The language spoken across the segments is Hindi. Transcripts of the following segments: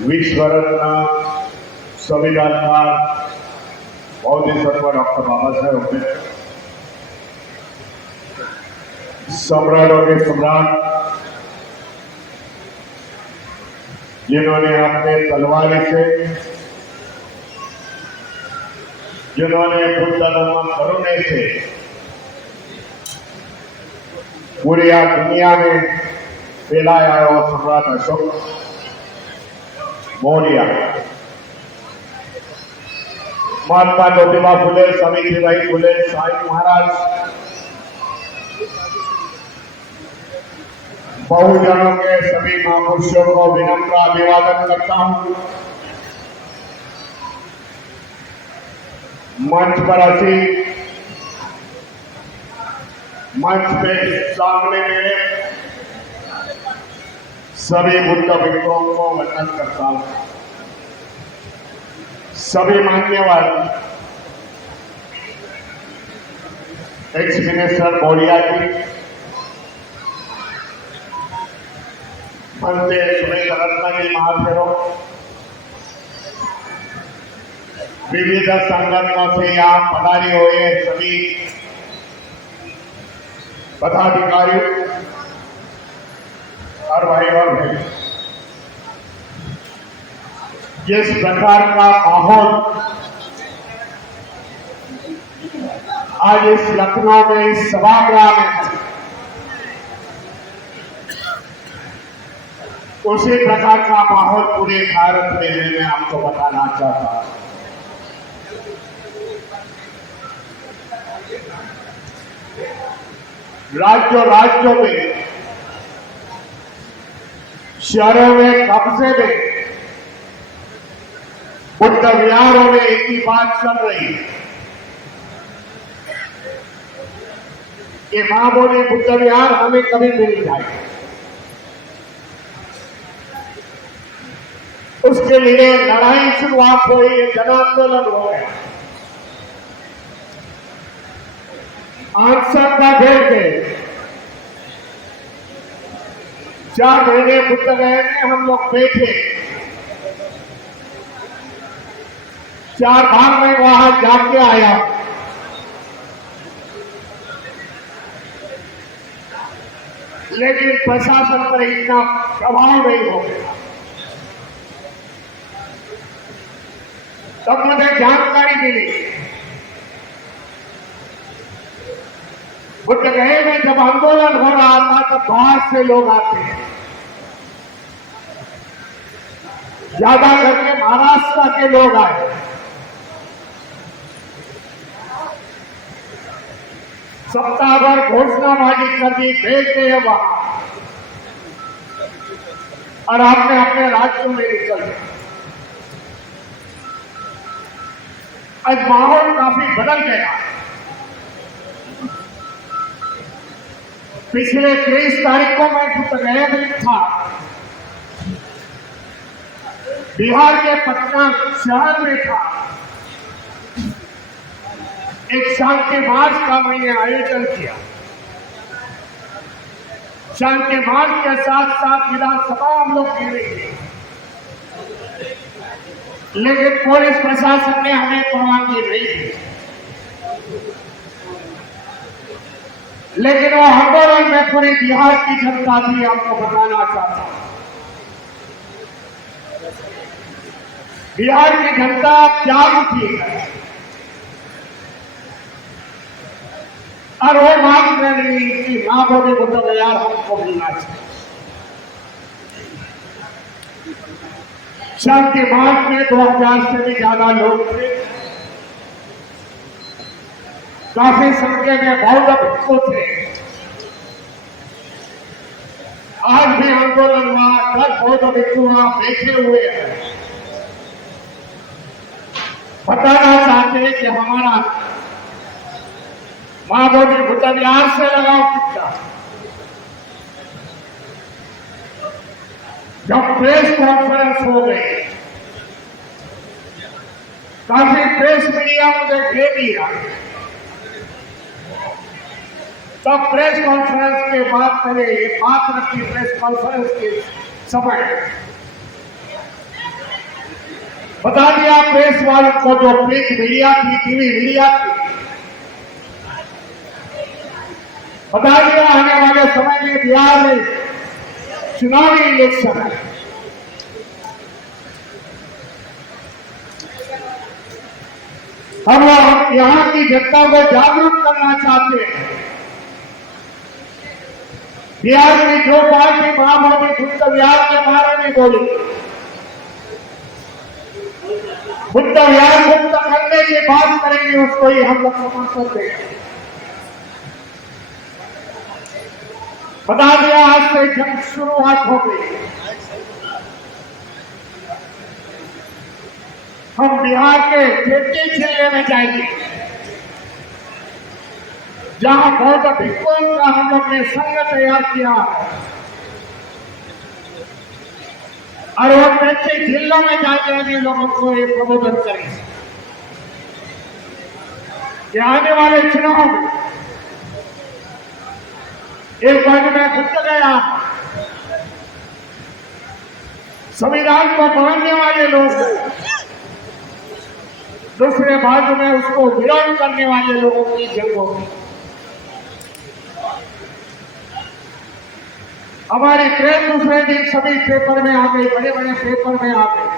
विश्वरत्न संविधानकार बौद्धिसत्व डॉक्टर बाबा साहेब अम्बेडकर, सम्राटों के सम्राट जिन्होंने अपने तलवारी से, जिन्होंने बुद्ध धर्म करुणे से पूरी दुनिया में फैलाया है, वो सम्राट अशोक मौर्य, महात्मा ज्योतिबा फुले, सावित्रीबाई फुले, साईं महाराज, बहुजनों के सभी महापुरुषों को विनम्र अभिवादन करता हूं। मंच पर ऐसी मंच पे सामने मेरे सभी बुद्ध भिक्षुओं को वंदन करता हूं। सभी मान्यवर एक्स मिनिस्टर मौर्य जी, मंत्री सुरेश रत्न जी महाशयों, विविध संगठनों से यहाँ पधारे हुए सभी पदाधिकारी और भाई और बहन, जिस प्रकार का माहौल आज इस लखनऊ में इस सभागृह में है, उसी प्रकार का माहौल पूरे भारत में है। मैं आपको बताना चाहता हूं, राज्यों में, शहरों में, कब्जे में, बुद्ध विहारों में एक ही बात चल रही है कि मां बोले बुद्ध विहार हमें कभी मिल जाए। उसके लिए लड़ाई शुरुआत हुई, जन आंदोलन हो गया। आंसर का घेर के 4 महीने बुद्ध गए में हम लोग बैठे, 4 बार मैं वहां जाके आया। लेकिन प्रशासन पर इतना प्रभाव नहीं हो गया। तब मुझे जानकारी मिली, बुद्ध गए में जब आंदोलन हो रहा था तब बाहर से लोग आते हैं, ज्यादा करके महाराष्ट्र के लोग आए। सप्ताह भर घोषणाबाजी कर दी, भेज गए वहां और अपने अपने राज्यों में निकल गए। आज माहौल काफी बदल गया। पिछले 23 तारीख को मैं बुद्ध गया में था, बिहार के पटना शहर में था। एक शांति मार्च का मैंने आयोजन किया। शांति मार्च के साथ साथ विधानसभा हम लोग घेरेंगे, लेकिन पुलिस प्रशासन ने हमें परवानगी नहीं दी। लेकिन वो आंदोलन में पूरी बिहार की जनता भी आपको बताना चाहता हूं, बिहार की जनता जाग उठी है और वो मांग कर रही कि मां बोले बुद्ध विहार हमको मिलना चाहिए। शांति मार्च में 2000 से भी ज्यादा लोग थे। काफी संख्या में बौद्ध भिक्षु थे। आज भी आंदोलन हुआ, 10 बौद्ध भिक्षु वहां बैठे हुए हैं, बताना चाहते हैं कि हमारा मां बोली बुद्ध विहार से लगाव कितना। जब प्रेस कॉन्फ्रेंस हो गई, काफी प्रेस मीडिया मुझे घेर लिया। तब प्रेस कॉन्फ्रेंस के बाद मैंने ये बात रखी, प्रेस कॉन्फ्रेंस के समय बता दिया प्रेस वालों को, जो प्रिंट मीडिया थी, टीवी मीडिया थी, बता दिया आने वाले समय में बिहार में चुनावी इलेक्शन है। हम लोग यहाँ की जनता को जागरूक करना चाहते हैं। बिहार में जो पार्टी महामोदी बुद्ध विहार के बारे में बोली, बुद्ध विहार मुक्त करने की बात करेंगे, उसको ही हम लोग समर्थन देंगे। बता दिया आज से जंग शुरुआत हो गई। हम बिहार के खेती जिले में जाएंगे, जहां बौद्ध भिक्षुओं का हम लोग ने संघ तैयार किया, और वो खेती जिलों में जाके लोगों को ये प्रबोधन करेंगे कि आने वाले चुनाव में एक बाजू में बुद्ध गया, संविधान को मानने वाले लोग, दूसरे बाजू में उसको विरोध करने वाले लोगों की जंग होगी। हमारी ट्रेन दूसरे दिन सभी पेपर में आ गई, बड़े बड़े पेपर में आ गई।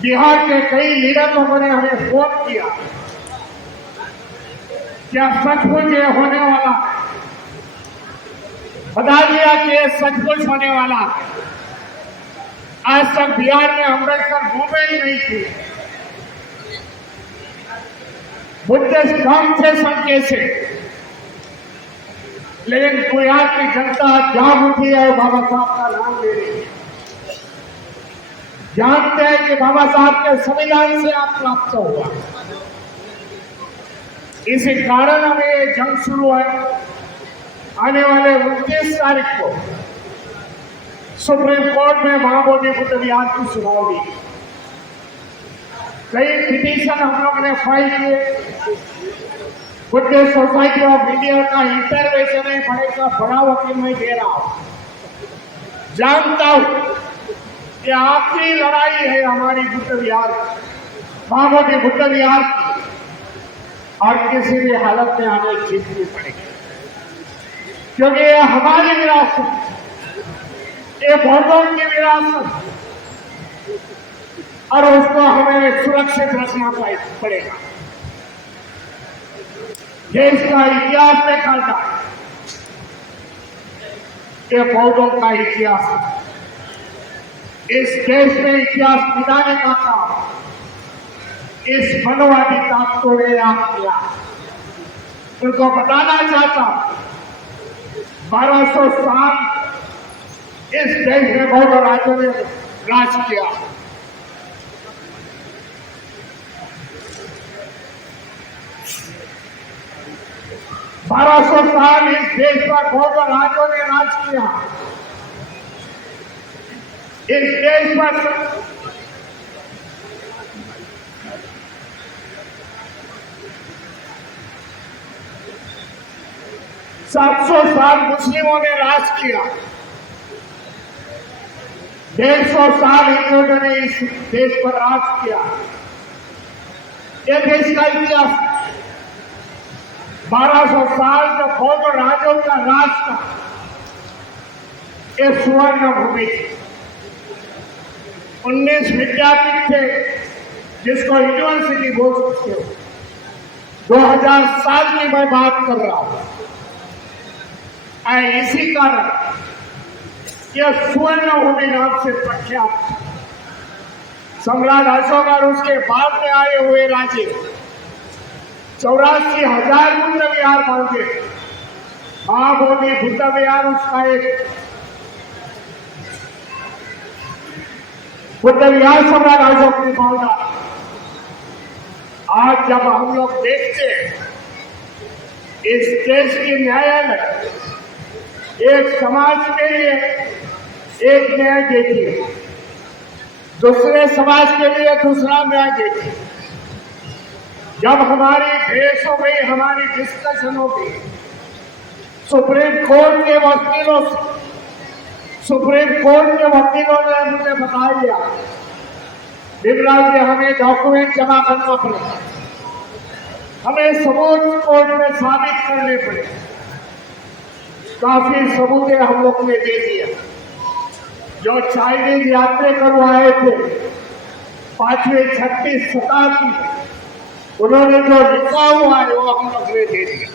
बिहार के कई लीडरों ने हमें फोन किया, क्या सचमुच ये होने वाला है? बता दिया कि ये सचमुच होने वाला है। आज तक बिहार में अम्बेडकर घूमे ही नहीं थे, बुद्धिस्ट धर्म से संख्या से, लेकिन बिहार की जनता जाग उठी है, बाबा साहब का नाम ले रही है। जानते हैं कि बाबा साहब के संविधान से आप प्राप्त हुआ, इसी कारण हमें ये जंग शुरू है। आने वाले 29 तारीख को सुप्रीम कोर्ट में महाबोधि बुद्ध विहार की सुनवाई। कई पिटीशन हम लोग ने फाइल किए। बुद्धिस्ट सोसाइटी ऑफ इंडिया का इंटरवेंशन है, बड़े का बड़ा वकील मैं दे रहा हूं। जानता हूं कि आखिरी लड़ाई है हमारी बुद्ध विहार, महाबोधि बुद्ध विहार की, और किसी भी हालत में हमें जीतनी पड़ेगी, क्योंकि ये हमारी विरासत, ये बौद्धों की विरासत, और उसको हमें सुरक्षित रखना पड़ेगा। देश का इतिहास देखा जाए, ये बौद्धों का इतिहास है। इस देश में इतिहास मिटाने का काम इस मनोवादी ताकतों ने आप किया। उनको बताना चाहता, 1200 साल इस देश में बौद्ध राज्यों ने राज किया। बारह सौ साल इस देश पर बौद्ध राज्यों ने राज किया। इस देश पर 700 साल मुस्लिमों ने राज किया। 150 साल हिंदुओं ने इस देश पर राज किया। यह देश का इतिहास। 1200 साल जब बौद्ध राज्यों का राज था, ये स्वर्ण भूमि थी। 19 विद्यापीठ थे, जिसको यूनिवर्सिटी बोल सकते हो। 2000 साल की मैं बात कर रहा हूं। इसी कारण यह स्वर्ण भूमि नाम से प्रख्यात। सम्राट अशोक और उसके बाद में आए हुए राजे 84,000 बुद्ध विहार मांगे। महाबोधि बुद्ध विहार उसका एक बुद्ध विहार सम्राट अशोक ने मांगा। आज जब हम लोग देखते हैं इस देश की न्यायालय एक समाज के लिए एक न्याय देती है, दूसरे समाज के लिए दूसरा न्याय देती है। जब हमारी बहस हो गई, हमारी डिस्कशन हो गई सुप्रीम कोर्ट के वकीलों से, सुप्रीम कोर्ट के वकीलों ने मुझे बता दिया जी हमें डॉक्यूमेंट जमा करना पड़ेगा, हमें सबूत कोर्ट में साबित करने पड़े। काफी सबूत हम लोग ने दे दिया। जो चाइनीज यात्री करवाए थे 5वीं 36 शताब्दी में, उन्होंने जो लिखा हुआ है वो हम लोग ने दे दिया।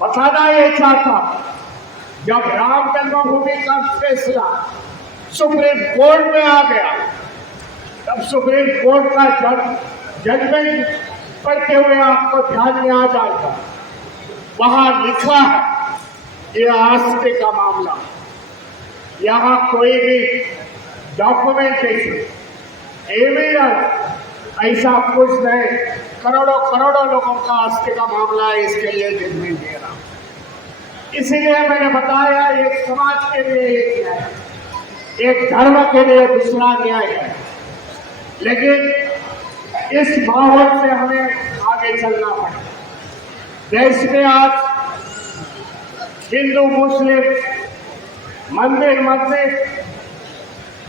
बताना ये चाहता, जब राम जन्मभूमि का फैसला सुप्रीम कोर्ट में आ गया, तब सुप्रीम कोर्ट का जजमेंट पढ़ते हुए आपको ध्यान में आ जाएगा। वहां लिखा है ये आस्थे का मामला, यहाँ कोई भी डॉक्यूमेंटेशन एविडेंस ऐसा कुछ नहीं, करोड़ों करोड़ों लोगों का आस्थे का मामला है, इसके लिए जजमेंट दे रहा। इसीलिए मैंने बताया एक समाज के लिए एक न्याय, एक धर्म के लिए दूसरा न्याय है। लेकिन इस माहौल से हमें आगे चलना पड़े। देश में आज हिंदू मुस्लिम मंदिर मस्जिद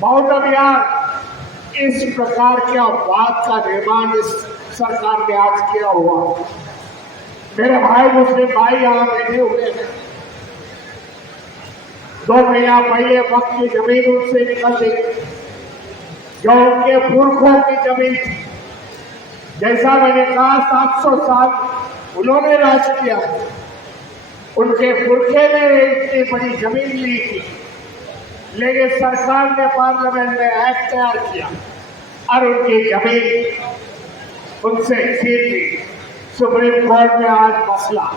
बौद्ध विहार इस प्रकार के वाद का निर्माण इस सरकार ने आज किया हुआ। मेरे भाई मुस्लिम भाई यहाँ बैठे हुए हैं, 2 महीना पहले वक्त की जमीन उनसे निकल गई, जो उनके पुरखों की जमीन थी। जैसा मैंने कहा 700 साल उन्होंने राज किया, उनके पुरखे ने इतनी बड़ी जमीन ली थी, लेकिन सरकार ने पार्लियामेंट में एक्ट तैयार किया और उनकी जमीन उनसे छीन ली। सुप्रीम कोर्ट में आज मसला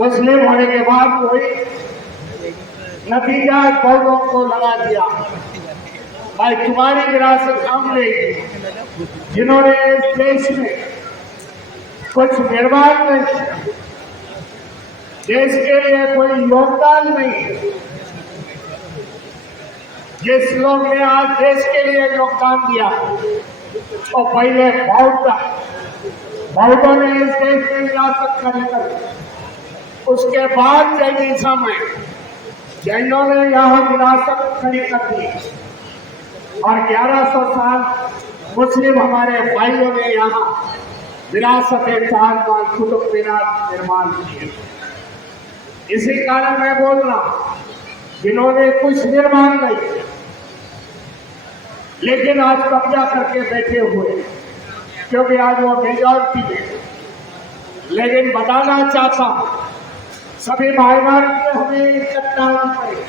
मुस्लिम होने के बाद कोई नतीजा बौद्धों को लगा दिया, भाई तुम्हारी विरासत हम लेंगे। जिन्होंने इस देश में कुछ निर्माण नहीं किया, देश के लिए कोई योगदान नहीं, जिस लोग ने आज देश के लिए योगदान दिया और पहले बौद्धों ने इस देश में विरासत खड़ी कर, उसके बाद जैनिज्म में जैनों ने यहाँ विरासत खड़ी कर दी और 1100 साल मुस्लिम हमारे भाइयों ने यहाँ विरासत चारबाग कुतुब मीनार निर्माण किए। इसी कारण मैं बोल रहा हूं, जिन्होंने कुछ निर्माण नहीं किया लेकिन आज कब्जा करके बैठे हुए, क्योंकि आज वो मेजॉरिटी में। लेकिन बताना चाहता हूं सभी भाई बहन को हमें इकट्ठा होना पड़ेगा,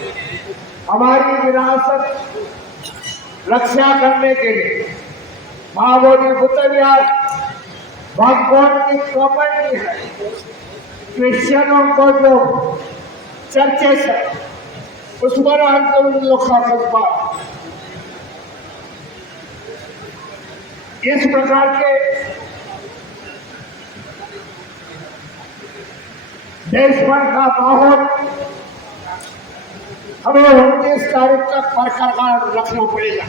हमारी विरासत रक्षा करने के लिए। महाबोधि बुद्ध विहार भगवान की प्रॉपर्टी है, क्रिश्चियनों को जो चर्चेस है उस पर लोग का इस प्रकार के देश भर का माहौल हमें 29 तारीख तक बरकरार रखना पड़ेगा,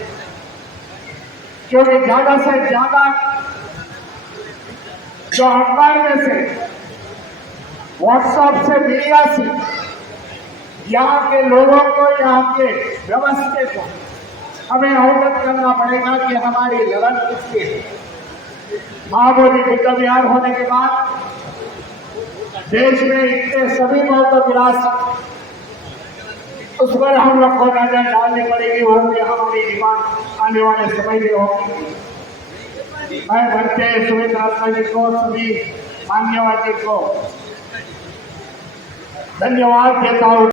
क्योंकि ज्यादा से ज्यादा जो अखबार में से व्हाट्सएप से मीडिया से यहाँ के लोगों को, यहाँ के व्यवस्था को हमें अवगत करना पड़ेगा कि हमारी लड़त किसकी है। महाबोधि बुद्ध विहार होने के बाद देश में इतने सभी बौद्ध विरासत, उस पर हम लोग को नजर डालनी पड़ेगी, वो भी हमारी डिमांड आने वाले समय में होगी। मैं भरते सुमित्रा जी को, सभी मान्यवर जी को धन्यवाद देता हूँ।